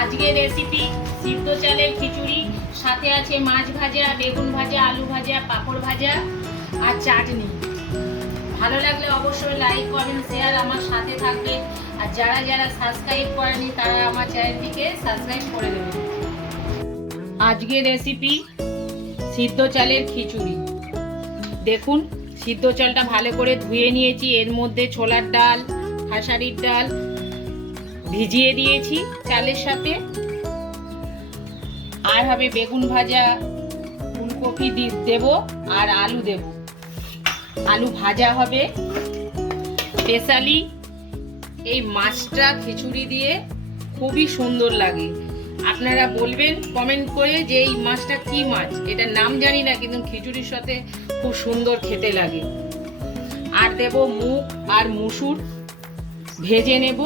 আজকের রেসিপি সিদ্ধ চালের খিচুড়ি, সাথে আছে মাছ ভাজা, বেগুন ভাজা, আলু ভাজা, পাঁপড় ভাজা আর চাটনি। ভালো লাগলে অবশ্যই লাইক কমেন্ট শেয়ার আমার সাথে থাকবে আর যারা যারা সাবস্ক্রাইব করেনি, তারা আমার চ্যানেলটিকে সাবস্ক্রাইব করে দেবেন। আজকের রেসিপি সিদ্ধ চালের খিচুড়ি। দেখুন, সিদ্ধ চালটা ভালো করে ধুয়ে নিয়েছি। এর মধ্যে ছোলার ডাল, খাসারির ডাল ভিজিয়ে দিয়েছি চালের সাথে। আর হবে বেগুন ভাজা, ফুলকপি দেব আর আলু দেব। আলু ভাজা হবে। স্পেশালি এই মাছটা খিচুড়ি দিয়ে খুবই সুন্দর লাগে। আপনারা বলবেন, কমেন্ট করে যে এই মাছটা কি মাছ? এটার নাম জানি না, কিন্তু খিচুড়ির সাথে খুব সুন্দর খেতে লাগে। আর দেব মুখ আর মুসুর। ভেজে নেব।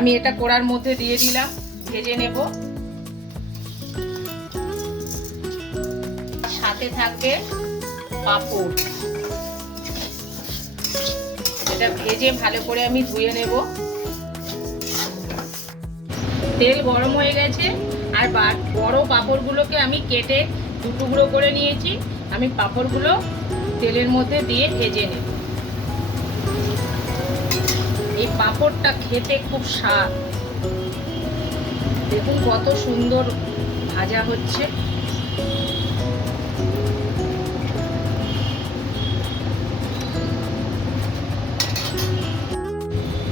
আমি এটা কড়ার মধ্যে দিয়ে দিলাম, ভেজে নেব। সাথে থাকবে পাঁপড়। এটা ভেজে ভালো করে আমি ধুয়ে নেব। তেল গরম হয়ে গেছে, আর বড় পাঁপড়গুলোকে আমি কেটে দু টুকরো করে নিয়েছি। আমি পাঁপড়গুলো তেলের মধ্যে দিয়ে ভেজে নেব। এই পাঁপড়টা খেতে খুব স্বাদ। দেখুন কত সুন্দর ভাজা হচ্ছে।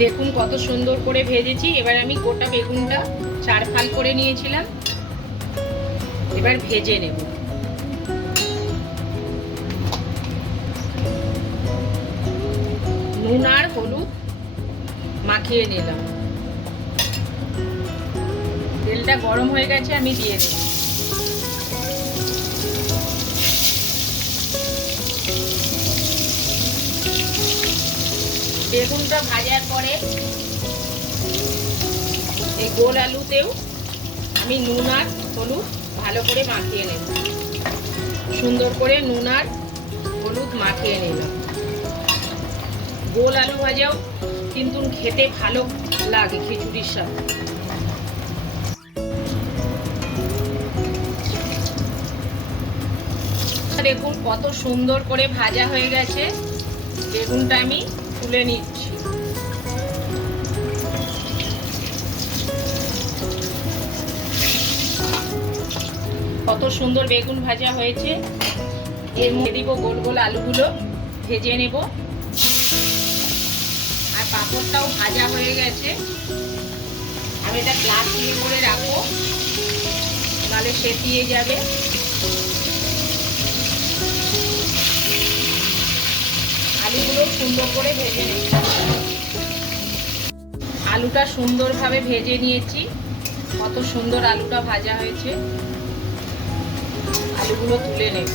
দেখুন কত সুন্দর করে ভেজেছি। এবার আমি গোটা বেগুনটা চার ফাল করে নিয়েছিলাম। এবার ভেজে নেব। নুন আর হলুদ মাখিয়ে নিলাম। তেলটা গরম হয়ে গেছে, আমি দিয়ে দেব বেগুনটা ভাজার পরে এই গোল আলুতেও আমি নুন আর হলুদ ভালো করে মাখিয়ে নেব। সুন্দর করে নুন আর হলুদ মাখিয়ে নিলাম। গোল আলু ভাজাও কিন্তু খেতে ভালো লাগে খিচুড়ির সাথে দেখুন কত সুন্দর করে ভাজা হয়ে গেছে। বেগুনটা আমি তুলে নিচ্ছি। কত সুন্দর বেগুন ভাজা হয়েছে। এর মধ্যে দিব গোল গোল আলুগুলো, ভেজে নেব। পাঁপড়টাও ভাজা হয়ে গেছে। আমি এটা গ্লাস দিয়ে করে রাখব। নাহলে সেটিয়ে যাবে। আলুগুলো সুন্দর করে ভেজে আলুটা সুন্দরভাবে ভেজে নিয়েছি। কত সুন্দর আলুটা ভাজা হয়েছে। আলুগুলো তুলে নেব।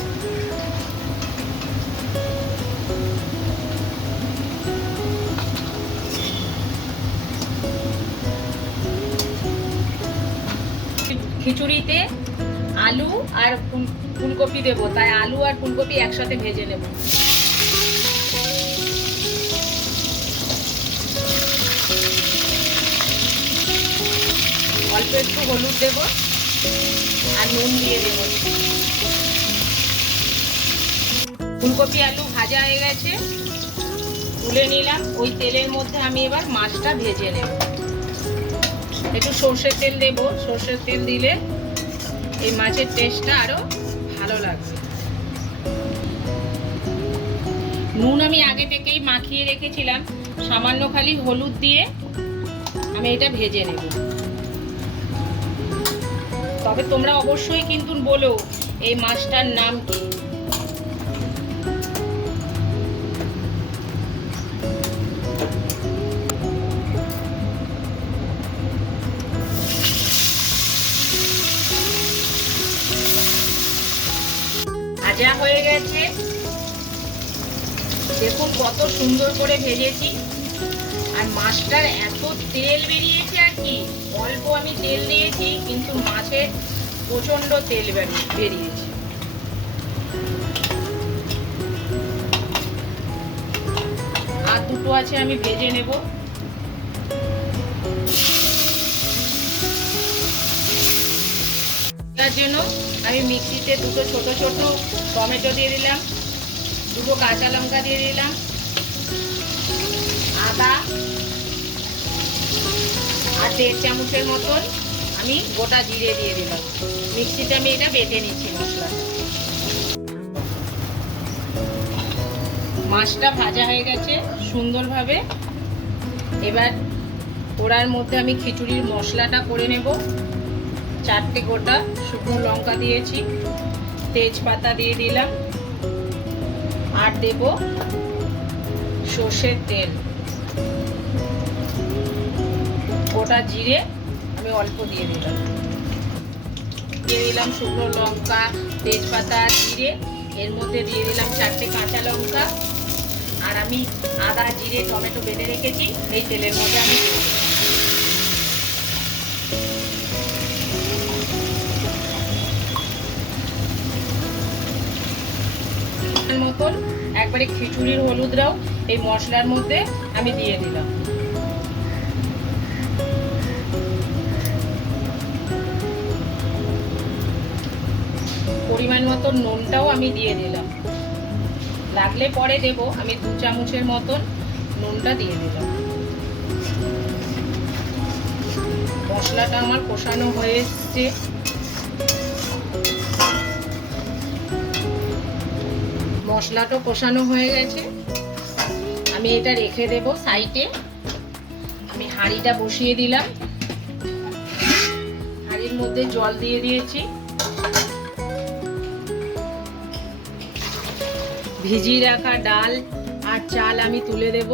খিচুড়িতে আলু আর ফুল ফুলকপি দেবো। তাই আলু আর ফুলকপি একসাথে ভেজে নেব। অল্প একটু হলুদ দেব আর নুন দিয়ে দেব। ফুলকপি আলু ভাজা হয়ে গেছে। তুলে নিলাম। ওই তেলের মধ্যে আমি এবার মাছটা ভেজে নেব। একটু সর্ষের তেল দেব। সর্ষের তেল দিলে এই মাছের টেস্টটা আরও ভালো লাগবে। নুন আমি আগে থেকেই মাখিয়ে রেখেছিলাম। সামান্য খালি হলুদ দিয়ে আমি এটা ভেজে নেব। তবে তোমরা অবশ্যই কিন্তু বলো এই মাছটার নাম কি। ভাজা হয়ে গেছে। দেখুন কত সুন্দর করে ভেজেছি। আর মাছটার এত তেল বেরিয়েছে আর কি। অল্প আমি তেল দিয়েছি, কিন্তু মাছে প্রচণ্ড তেল বেরিয়ে- বেরিয়েছে। আর দুটো আছে আমি ভেজে নেব। মশলার জন্য আমি মিক্সিতে দুটো ছোট ছোট টমেটো দিয়ে দিলাম, দুটো কাঁচা লঙ্কা দিয়ে দিলাম, আদা আর দেড় চামচের মতন আমি গোটা জিরে দিয়ে দিলাম। মিক্সিতে আমি এটা বেটে নিচ্ছি মশলা। মাছটা ভাজা হয়ে গেছে সুন্দরভাবে। এবার ওড়ার মধ্যে আমি খিচুড়ির মশলাটা করে নেব। চারটে গোটা শুকনো লঙ্কা দিয়েছি, তেজপাতা দিয়ে দিলাম, আর দেব সর্ষের তেল। গোটা জিরে আমি অল্প দিয়ে দিলাম। দিয়ে দিলাম শুকনো লঙ্কা, তেজপাতা, জিরে, এর মধ্যে দিয়ে দিলাম চারটে কাঁচা লঙ্কা। আর আমি আদা, জিরে, টমেটো বেটে রেখেছি, এই তেলের মধ্যে আমি মতন একবারে খিচুড়ির হলুদরাও এই মশলার মধ্যে আমি দিয়ে দিলাম। পরিমাণ মতো নুনটাও আমি দিয়ে দিলাম। লাগলে পরে দেব, আমি দু চামচের মতন নুনটা দিয়ে দিলাম। মশলাটা আমার কষানো হয়ে এসছে। মশলাটা কষানো হয়ে গেছে। আমি এটা রেখে দেব সাইডে। আমি হাঁড়িটা বসিয়ে দিলাম। হাঁড়ির মধ্যে জল দিয়ে দিয়েছি। ভিজিয়ে রাখা ডাল আর চাল আমি তুলে দেব।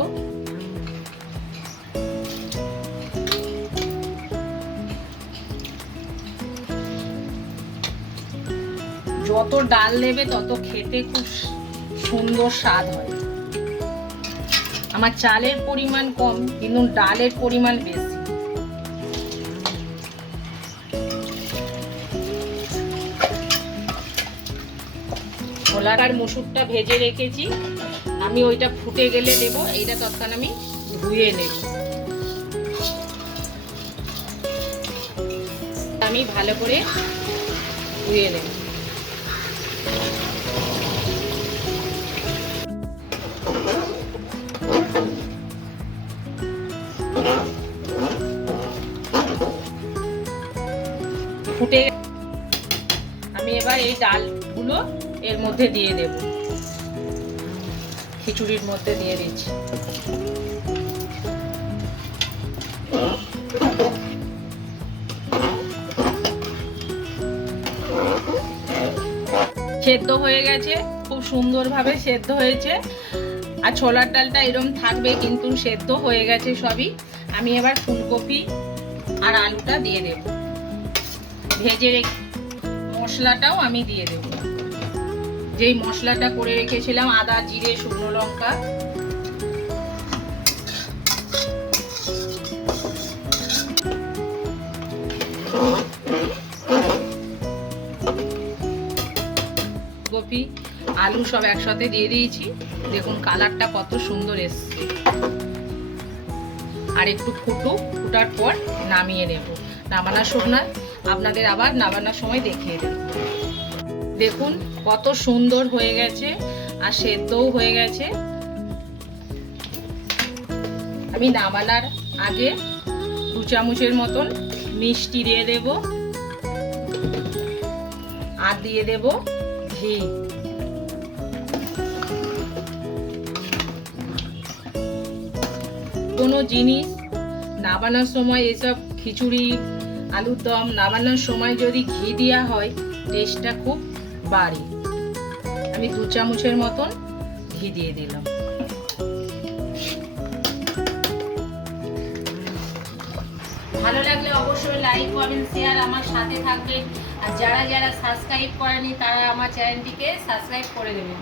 যত ডাল দেবে তত খেতে খুব সুন্দর স্বাদ হয়। আমার চালের পরিমাণ কম, কিন্তু ডালের পরিমাণ বেশি। ছোলার আর মুসুরটা ভেজে রেখেছি। আমি ওইটা ফুটে গেলে দেব, এইটা তৎক্ষণ আমি ধুয়ে নেব। আমি ভালো করে ধুয়ে নেব। ডালগুলো এর মধ্যে দিয়ে দেব। খিচুড়ির মধ্যে দিয়ে দিচ্ছি। সেদ্ধ হয়ে গেছে, খুব সুন্দরভাবে সেদ্ধ হয়েছে। আর ছোলার ডালটা এরম থাকবে কিন্তু সেদ্ধ হয়ে গেছে সবই। আমি এবার ফুলকপি আর আলুটা দিয়ে দেব। ভেজে রেখে মশলাটাও আমি দিয়ে দেব। যেই মশলাটা করে রেখেছিলাম, আদা, জিরে, শুকনো লঙ্কা। কপি আলু সব একসাথে দিয়ে দিয়েছি। দেখুন কালারটা কত সুন্দর এসছে। আর একটু ফুটুক ফুটার পর নামিয়ে নেব। নামানোর সময় আপনাদের আবার নামানোর সময় দেখিয়ে দেব দেখুন, কত সুন্দর হয়ে গেছে আর সেদ্ধও হয়ে গেছে। আমি নামানোর আগে দু চামচের মতন মিষ্টি দিয়ে দেব আর দিয়ে দেব ঘি। কোনো জিনিস নামানোর সময় এসব খিচুড়ি আলুর দম নামানোর সময় যদি ঘি দেওয়া হয় টেস্টটা খুব বাড়ে। আমি দু চামচের মতন ঘি দিয়ে দিলাম। ভালো লাগলে অবশ্যই লাইক কমেন্ট শেয়ার আমার সাথে থাকবেন। আর যারা যারা সাবস্ক্রাইব করেনি, তারা আমার চ্যানেলটিকে সাবস্ক্রাইব করে দেবেন।